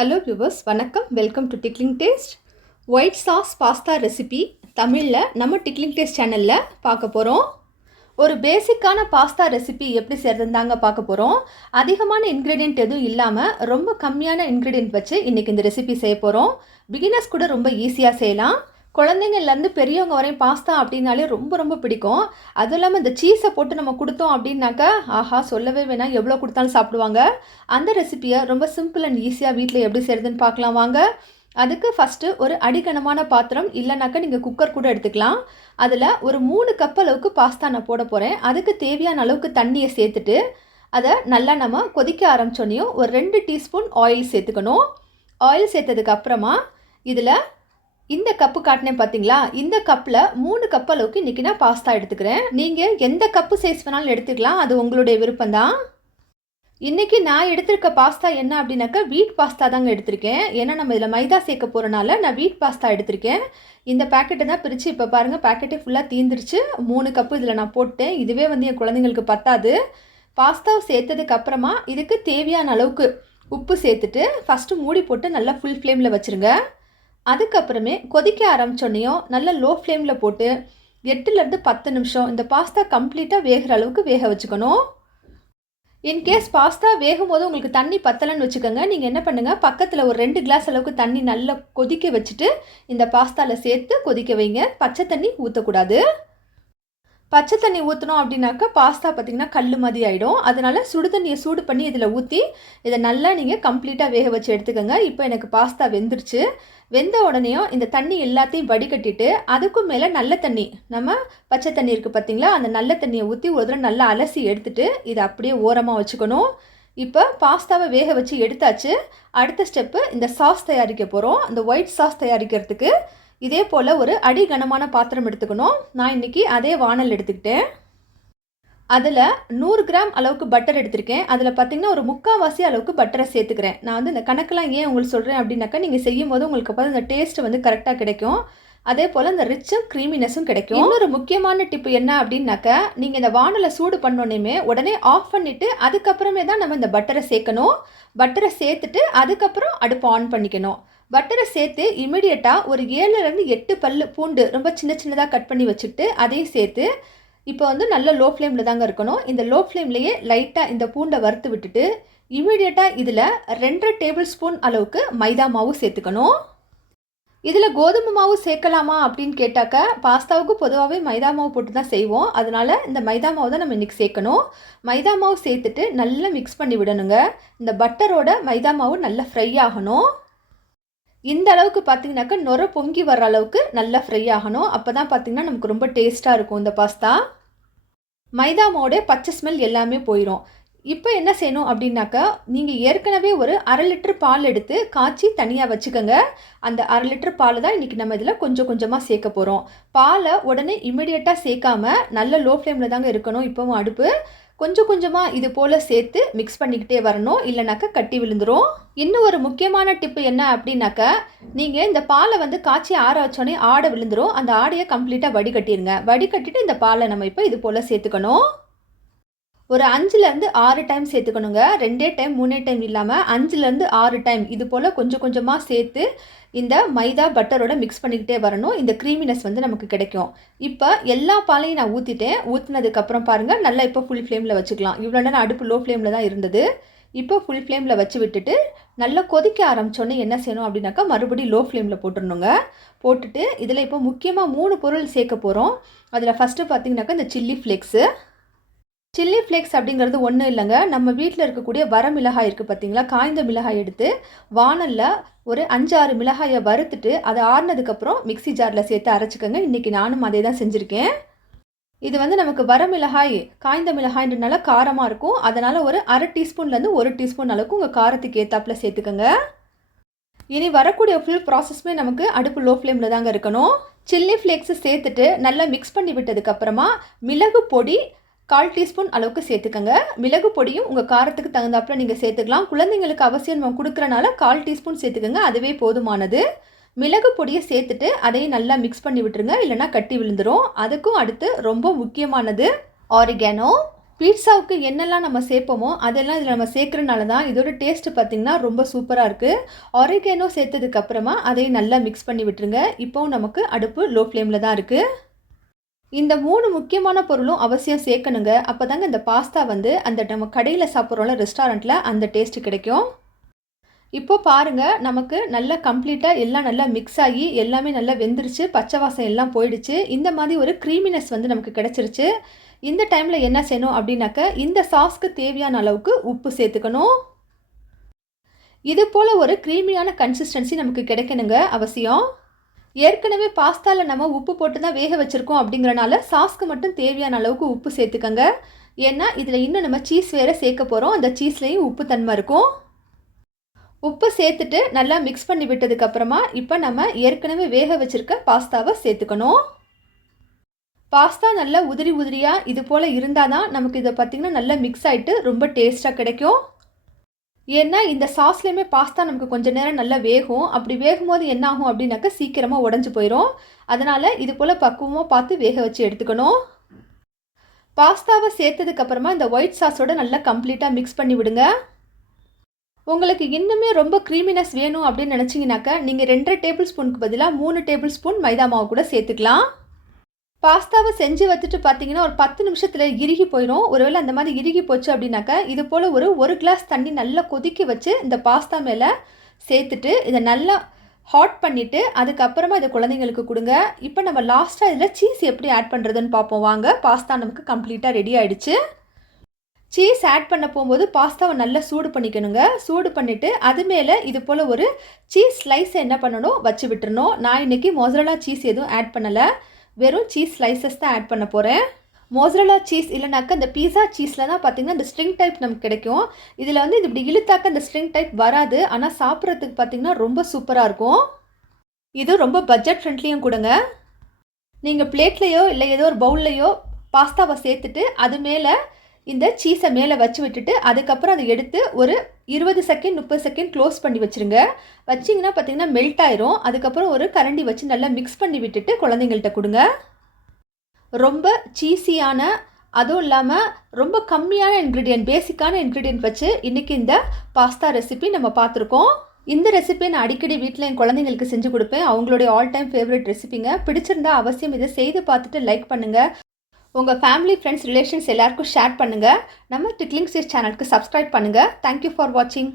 Hello viewers, வணக்கம். Welcome to tickling taste. White sauce pasta recipe தமிழில் நம்ம tickling taste சேனலில் பார்க்க போகிறோம். ஒரு பேசிக்கான பாஸ்தா ரெசிபி எப்படி செய்கிறதுன்னு தாங்க பார்க்க போகிறோம். அதிகமான இன்க்ரீடியன்ட் எதுவும் இல்லாமல் ரொம்ப கம்மியான இன்க்ரீடியன்ட் வச்சு இன்றைக்கி இந்த ரெசிபி செய்ய போகிறோம். பிகினர்ஸ் கூட ரொம்ப ஈஸியாக செய்யலாம். குழந்தைங்கள்லேருந்து பெரியவங்க வரையும் பாஸ்தா அப்படின்னாலே ரொம்ப ரொம்ப பிடிக்கும். அதுவும் இல்லாமல் இந்த சீஸை போட்டு நம்ம கொடுத்தோம் அப்படின்னாக்கா ஆஹா சொல்லவே வேணாம், எவ்வளோ கொடுத்தாலும் சாப்பிடுவாங்க. அந்த ரெசிப்பியை ரொம்ப சிம்பிள் அண்ட் ஈஸியாக வீட்டில் எப்படி செய்கிறதுன்னு பார்க்கலாம் வாங்க. அதுக்கு ஃபஸ்ட்டு ஒரு அடிகனமான பாத்திரம் இல்லைனாக்கா நீங்கள் குக்கர் கூட எடுத்துக்கலாம். அதில் ஒரு 3 கப் அளவுக்கு பாஸ்தா நான் போட போகிறேன். அதுக்கு தேவையான அளவுக்கு தண்ணியை சேர்த்துட்டு அதை நல்லா நம்ம கொதிக்க ஆரம்பிச்சோன்னையும் ஒரு 2 டீஸ்பூன் ஆயில் சேர்த்துக்கணும். ஆயில் சேர்த்ததுக்கு அப்புறமா இதில் இந்த கப்பு காட்டினேன் பார்த்தீங்களா, இந்த கப்பில் 3 கப் அளவுக்கு இன்றைக்கி நான் பாஸ்தா எடுத்துக்கிறேன். நீங்கள் எந்த கப்பு சைஸ் வேணாலும் எடுத்துக்கலாம், அது உங்களுடைய விருப்பம்தான். இன்றைக்கி நான் எடுத்திருக்க பாஸ்தா என்ன அப்படின்னாக்கா வீட் பாஸ்தா தாங்க எடுத்திருக்கேன். ஏன்னா நம்ம இதில் மைதா சேர்க்க போகிறனால நான் வீட் பாஸ்தா எடுத்திருக்கேன். இந்த பேக்கெட்டை தான் பிரித்து இப்போ பாருங்கள், பேக்கெட்டே ஃபுல்லாக தீந்துருச்சு. 3 கப்பு இதில் நான் போட்டேன். இதுவே என் குழந்தைங்களுக்கு பத்தாது. பாஸ்தாவை சேர்த்ததுக்கு அப்புறமா இதுக்கு தேவையான அளவுக்கு உப்பு சேர்த்துட்டு ஃபஸ்ட்டு மூடி போட்டு நல்லா ஃபுல் ஃப்ளேமில் வச்சுருங்க. அதுக்கப்புறமே கொதிக்க ஆரம்பிச்சோன்னையும் நல்லா லோ ஃப்ளேமில் போட்டு 8லேருந்து 10 நிமிஷம் இந்த பாஸ்தா கம்ப்ளீட்டாக வேகிற அளவுக்கு வேக வச்சுக்கணும். இன்கேஸ் பாஸ்தா வேகும் போது உங்களுக்கு தண்ணி பத்தலைன்னு வச்சுக்கோங்க, நீங்கள் என்ன பண்ணுங்கள், பக்கத்தில் ஒரு 2 கிளாஸ் அளவுக்கு தண்ணி நல்லா கொதிக்க வச்சுட்டு இந்த பாஸ்தாவில் சேர்த்து கொதிக்க வைங்க. பச்சை தண்ணி ஊற்றக்கூடாது. பச்சை தண்ணி ஊற்றணும் அப்படின்னாக்கா பாஸ்தா பார்த்திங்கன்னா கல் மாதிரி ஆகிடும். அதனால் சுடு தண்ணியை சூடு பண்ணி இதில் ஊற்றி இதை நல்லா நீங்கள் கம்ப்ளீட்டாக வேக வச்சு எடுத்துக்கோங்க. இப்போ எனக்கு பாஸ்தா வெந்துருச்சு. வெந்த உடனேயும் இந்த தண்ணி எல்லாத்தையும் வடிகட்டிட்டு அதுக்கும் மேலே நல்ல தண்ணி, நம்ம பச்சை தண்ணி இருக்குது பார்த்திங்களா, அந்த நல்ல தண்ணியை ஊற்றி ஒரு தடவை நல்லா அலசி எடுத்துகிட்டு இதை அப்படியே ஓரமாக வச்சுக்கணும். இப்போ பாஸ்தாவை வேக வச்சு எடுத்தாச்சு. அடுத்த ஸ்டெப்பு இந்த சாஸ் தயாரிக்க போகிறோம். இந்த ஒயிட் சாஸ் தயாரிக்கிறதுக்கு இதே போல் ஒரு அடிகனமான பாத்திரம் எடுத்துக்கணும். நான் இன்றைக்கி அதே வானல் எடுத்துக்கிட்டேன். அதில் 100 கிராம் அளவுக்கு பட்டர் எடுத்திருக்கேன். அதில் பார்த்திங்கன்னா ஒரு 3/4 அளவுக்கு பட்டரை சேர்த்துக்கிறேன். நான் இந்த கணக்கெல்லாம் ஏன் உங்களுக்கு சொல்கிறேன் அப்படின்னாக்கா நீங்கள் செய்யும் போது உங்களுக்கு அப்போ இந்த டேஸ்ட்டு கரெக்டாக கிடைக்கும். அதே போல் இந்த ரிச்சும் க்ரீமினஸும் கிடைக்கும். இன்னொரு முக்கியமான டிப்பு என்ன அப்படின்னாக்கா, நீங்கள் இந்த வானலை சூடு பண்ணோன்னே உடனே ஆஃப் பண்ணிவிட்டு அதுக்கப்புறமே தான் நம்ம இந்த பட்டரை சேர்க்கணும். பட்டரை சேர்த்துட்டு அதுக்கப்புறம் அடுப்பு ஆன் பண்ணிக்கணும். பட்டரை சேர்த்து இமிடியட்டாக ஒரு 7லேருந்து 8 பல் பூண்டு ரொம்ப சின்ன சின்னதாக கட் பண்ணி வச்சுட்டு அதையும் சேர்த்து இப்போ நல்ல லோ ஃப்ளேமில் தாங்க இருக்கணும். இந்த லோ ஃப்ளேம்லேயே லைட்டாக இந்த பூண்டை வறுத்து விட்டுட்டு இமிடியட்டாக இதில் 2 டேபிள் ஸ்பூன் அளவுக்கு மைதா மாவு சேர்த்துக்கணும். இதில் கோதுமை மாவு சேர்க்கலாமா அப்படின்னு கேட்டாக்கா, பாஸ்தாவுக்கு பொதுவாகவே மைதா மாவு போட்டு தான் செய்வோம். அதனால் இந்த மைதா மாவு தான் நம்ம இன்றைக்கி சேர்க்கணும். மைதா மாவு சேர்த்துட்டு நல்லா மிக்ஸ் பண்ணி விடணுங்க. இந்த பட்டரோட மைதா மாவு நல்லா ஃப்ரை ஆகணும். இந்த அளவுக்கு பார்த்திங்கனாக்கா நுர பொங்கி வர அளவுக்கு நல்லா ஃப்ரை ஆகணும். அப்போ தான் பார்த்திங்கன்னா நமக்கு ரொம்ப டேஸ்ட்டாக இருக்கும் இந்த பாஸ்தா. மைதா மாவோட பச்சை ஸ்மெல் எல்லாமே போயிடும். இப்போ என்ன செய்யணும் அப்படின்னாக்கா, நீங்கள் ஏற்கனவே ஒரு 1/2 லிட்டர் பால் எடுத்து காய்ச்சி தனியாக வச்சுக்கோங்க. அந்த 1/2 லிட்டர் பால் தான் இன்றைக்கி நம்ம இதில் கொஞ்சம் கொஞ்சமாக சேர்க்க போகிறோம். பாலை உடனே இமிடியேட்டாக சேர்க்காம நல்ல லோ ஃப்ளேமில் தாங்க இருக்கணும். இப்போவும் அடுப்பு கொஞ்சம் கொஞ்சமாக இது போல் சேர்த்து மிக்ஸ் பண்ணிக்கிட்டே வரணும், இல்லைனாக்கா கட்டி விழுந்துடும். இன்னும் ஒரு முக்கியமான டிப்பு என்ன அப்படின்னாக்கா, நீங்கள் இந்த பாலை காய்ச்சி ஆற வச்சோடனே ஆடை விழுந்துடும். அந்த ஆடையை கம்ப்ளீட்டாக வடிகட்டிடுங்க. வடிகட்டிட்டு இந்த பாலை நம்ம இப்போ இது போல் சேர்த்துக்கணும். ஒரு 5லேருந்து 6 டைம் சேர்த்துக்கணுங்க. 2 டைம் 3 டைம் இல்லாமல் 5லேருந்து 6 டைம் இது போல் கொஞ்சம் கொஞ்சமாக சேர்த்து இந்த மைதா பட்டரோட மிக்ஸ் பண்ணிக்கிட்டே வரணும். இந்த க்ரீமினஸ் நமக்கு கிடைக்கும். இப்போ எல்லா பாலையும் நான் ஊற்றிட்டேன். ஊற்றினதுக்கப்புறம் பாருங்கள், நல்லா இப்போ ஃபுல் ஃப்ளேமில் வச்சுக்கலாம். இவ்வளோ நேரம் அடுப்பு லோ ஃப்ளேமில் தான் இருந்தது. இப்போ ஃபுல் ஃப்ளேமில் வச்சு விட்டுட்டு நல்லா கொதிக்க ஆரம்பித்தோன்னே என்ன செய்யணும் அப்படின்னாக்கா, மறுபடியும் லோ ஃப்ளேமில் போட்டுடணுங்க. போட்டுட்டு இதில் இப்போ முக்கியமாக 3 பொருள் சேர்க்க போகிறோம். அதில் ஃபஸ்ட்டு பார்த்திங்கனாக்கா இந்த சில்லி ஃப்ளேக்ஸு. சில்லி ஃப்ளேக்ஸ் அப்படிங்கிறது ஒன்றும் இல்லைங்க, நம்ம வீட்டில் இருக்கக்கூடிய வர மிளகாய் இருக்குது பார்த்திங்களா, காய்ந்த மிளகாய் எடுத்து வானலில் ஒரு 5-6 மிளகாயை வறுத்துட்டு அதை ஆறுனதுக்கப்புறம் மிக்ஸி ஜாரில் சேர்த்து அரைச்சிக்கோங்க. இன்றைக்கி நானும் அதே தான் செஞ்சுருக்கேன். இது நமக்கு வர மிளகாய் காய்ந்த மிளகாய்ன்றனால காரமாக இருக்கும். அதனால் ஒரு 1/2 டீஸ்பூன்லேருந்து 1 டீஸ்பூன் அளவுக்கு உங்கள் காரத்துக்கு ஏற்றாப்பில் சேர்த்துக்கோங்க. இனி வரக்கூடிய ஃபுல் ப்ராசஸ்மே நமக்கு அடுப்பு லோ ஃப்ளேமில் தாங்க இருக்கணும். சில்லி ஃப்ளேக்ஸு சேர்த்துட்டு நல்லா மிக்ஸ் பண்ணி விட்டதுக்கப்புறமா மிளகு பொடி 1/4 டீஸ்பூன் அளவுக்கு சேர்த்துக்கோங்க. மிளகு பொடியும் உங்கள் காரத்துக்கு தகுந்தாப்பில் நீங்கள் சேர்த்துக்கலாம். குழந்தைங்களுக்கு அவசியம் நம்ம கொடுக்குறனால 1/4 டீஸ்பூன் சேர்த்துக்கோங்க, அதுவே போதுமானது. மிளகு பொடியை சேர்த்துட்டு அதையும் நல்லா மிக்ஸ் பண்ணி விட்டுருங்க, இல்லைனா கட்டி விழுந்துடும். அதுக்கும் அடுத்து ரொம்ப முக்கியமானது ஆரிகானோ. பீட்சாவுக்கு என்னெல்லாம் நம்ம சேர்ப்போமோ அதெல்லாம் இதில் நம்ம சேர்க்குறனால தான் இதோட டேஸ்ட்டு பார்த்திங்கன்னா ரொம்ப சூப்பராக இருக்குது. ஆரிகேனோ சேர்த்ததுக்கப்புறமா அதையும் நல்லா மிக்ஸ் பண்ணி விட்டுருங்க. இப்போவும் நமக்கு அடுப்பு லோ ஃப்ளேமில் தான் இருக்குது. இந்த 3 முக்கியமான பொருளும் அவசியம் சேர்க்கணுங்க. அப்போ தாங்க இந்த பாஸ்தா வந்து அந்த நம்ம கடையில் சாப்பிட்றோம்ல ரெஸ்டாரண்ட்டில் அந்த டேஸ்ட்டு கிடைக்கும். இப்போ பாருங்கள், நமக்கு நல்லா கம்ப்ளீட்டாக எல்லாம் நல்லா மிக்ஸ் ஆகி எல்லாமே நல்லா வெந்துருச்சு, பச்சை வாசம் எல்லாம் போயிடுச்சு. இந்த மாதிரி ஒரு க்ரீமினஸ் வந்து நமக்கு கிடச்சிருச்சு. இந்த டைமில் என்ன செய்யணும் அப்படின்னாக்க, இந்த சாஸ்க்கு தேவையான அளவுக்கு உப்பு சேர்த்துக்கணும். இது போல் ஒரு க்ரீமியான கன்சிஸ்டன்சி நமக்கு கிடைக்கணுங்க அவசியம். ஏற்கனவே பாஸ்தாவில் நம்ம உப்பு போட்டு தான் வேக வச்சுருக்கோம் அப்படிங்கிறனால சாஸ்க்கு மட்டும் தேவையான அளவுக்கு உப்பு சேர்த்துக்கங்க. ஏன்னா இதில் இன்னும் நம்ம சீஸ் வேறு சேர்க்க போகிறோம். அந்த சீஸ்லேயும் உப்பு தன்மை இருக்கும். உப்பு சேர்த்துட்டு நல்லா மிக்ஸ் பண்ணி விட்டதுக்கப்புறமா இப்போ நம்ம ஏற்கனவே வேக வச்சுருக்க பாஸ்தாவை சேர்த்துக்கணும். பாஸ்தா நல்லா உதிரி உதிரியாக இது போல் இருந்தால் தான் நமக்கு இதை பார்த்திங்கன்னா நல்லா மிக்ஸ் ஆகிட்டு ரொம்ப டேஸ்ட்டாக கிடைக்கும். ஏன்னா இந்த சாஸ்லேயுமே பாஸ்தா நமக்கு கொஞ்சம் நேரம் நல்லா வேகும். அப்படி வேகும்போது என்ன ஆகும் அப்படின்னாக்கா சீக்கிரமாக உடஞ்சி போயிடும். அதனால் இது போல் பக்குவமாக பார்த்து வேக வச்சு எடுத்துக்கணும். பாஸ்தாவை சேர்த்ததுக்கப்புறமா இந்த ஒயிட் சாஸோட நல்லா கம்ப்ளீட்டாக மிக்ஸ் பண்ணி விடுங்க. உங்களுக்கு இன்னுமே ரொம்ப க்ரீமினஸ் வேணும் அப்படின்னு நினச்சிங்கனாக்கா நீங்கள் 2.5 டேபிள் ஸ்பூனுக்கு பதிலாக 3 டேபிள் ஸ்பூன் மைதா மாவு கூட சேர்த்துக்கலாம். பாஸ்தாவை செஞ்சு வச்சுட்டு பார்த்தீங்கன்னா ஒரு 10 நிமிஷத்தில் இறுகி போயிடும். ஒருவேளை அந்த மாதிரி இறுகி போச்சு அப்படின்னாக்கா இது போல் ஒரு கிளாஸ் தண்ணி நல்லா கொதிக்க வச்சு இந்த பாஸ்தா மேலே சேர்த்துட்டு இதை நல்லா ஹாட் பண்ணிவிட்டு அதுக்கப்புறமா இதை குழந்தைங்களுக்கு கொடுங்க. இப்போ நம்ம லாஸ்ட்டாக இதில் சீஸ் எப்படி ஆட் பண்ணுறதுன்னு பார்ப்போம் வாங்க. பாஸ்தா நமக்கு கம்ப்ளீட்டாக ரெடி ஆகிடுச்சு. சீஸ் ஆட் பண்ண போகும்போது பாஸ்தாவை நல்லா சூடு பண்ணிக்கணுங்க. சூடு பண்ணிவிட்டு அது மேலே இது போல் ஒரு சீஸ் ஸ்லைஸை என்ன பண்ணணும் வச்சு விட்டுறணும். நான் இன்றைக்கி மொசரல்லா சீஸ் எதுவும் ஆட் பண்ணலை, வெறும் சீஸ் ஸ்லைசஸ் தான் ஆட் பண்ண போகிறேன். மொசரல்லா சீஸ் இல்லைனாக்கா இந்த பீஸா சீஸில் தான் பார்த்திங்கன்னா இந்த ஸ்ட்ரிங் டைப் நமக்கு கிடைக்கும். இதில் வந்து இது இப்படி இழுத்தாக்க இந்த ஸ்ட்ரிங் டைப் வராது. ஆனால் சாப்பிட்றதுக்கு பார்த்திங்கன்னா ரொம்ப சூப்பராக இருக்கும். இது ரொம்ப பட்ஜெட் ஃப்ரெண்ட்லியும் கொடுங்க. நீங்கள் பிளேட்லேயோ இல்லை ஏதோ ஒரு பவுல்லையோ பாஸ்தாவை சேர்த்துட்டு அது மேலே இந்த சீஸை மேலே வச்சு விட்டுட்டு அதுக்கப்புறம் அதை எடுத்து ஒரு 20 செகண்ட் 30 செகண்ட் க்ளோஸ் பண்ணி வச்சுருங்க. வச்சிங்கன்னா பார்த்திங்கன்னா மெல்ட் ஆயிரும். அதுக்கப்புறம் ஒரு கரண்டி வச்சு நல்லா மிக்ஸ் பண்ணி விட்டுட்டு குழந்தைங்கள்ட்ட கொடுங்க. ரொம்ப சீஸியான அதுவும் இல்லாமல் ரொம்ப கம்மியான இன்க்ரீடியன்ட், பேசிக்கான இன்க்ரீடியன்ட் வச்சு இன்றைக்கி இந்த பாஸ்தா ரெசிபி நம்ம பார்த்துருக்கோம். இந்த ரெசிபியை நான் அடிக்கடி வீட்டில் என் குழந்தைங்களுக்கு செஞ்சு கொடுப்பேன். அவங்களுடைய ஆல் டைம் ஃபேவரட் ரெசிபிங்க. பிடிச்சிருந்தா அவசியம் இதை செய்து பார்த்துட்டு லைக் பண்ணுங்கள். உங்கள் ஃபேமிலி, ஃப்ரெண்ட்ஸ், ரிலேஷன்ஸ் எல்லாருக்கும் ஷேர் பண்ணுங்கள். நம்ம டிக்லிங் டேஸ்ட் சேனலுக்கு சப்ஸ்கிரைப் பண்ணுங்கள். தேங்க்யூ ஃபார் வாட்சிங்.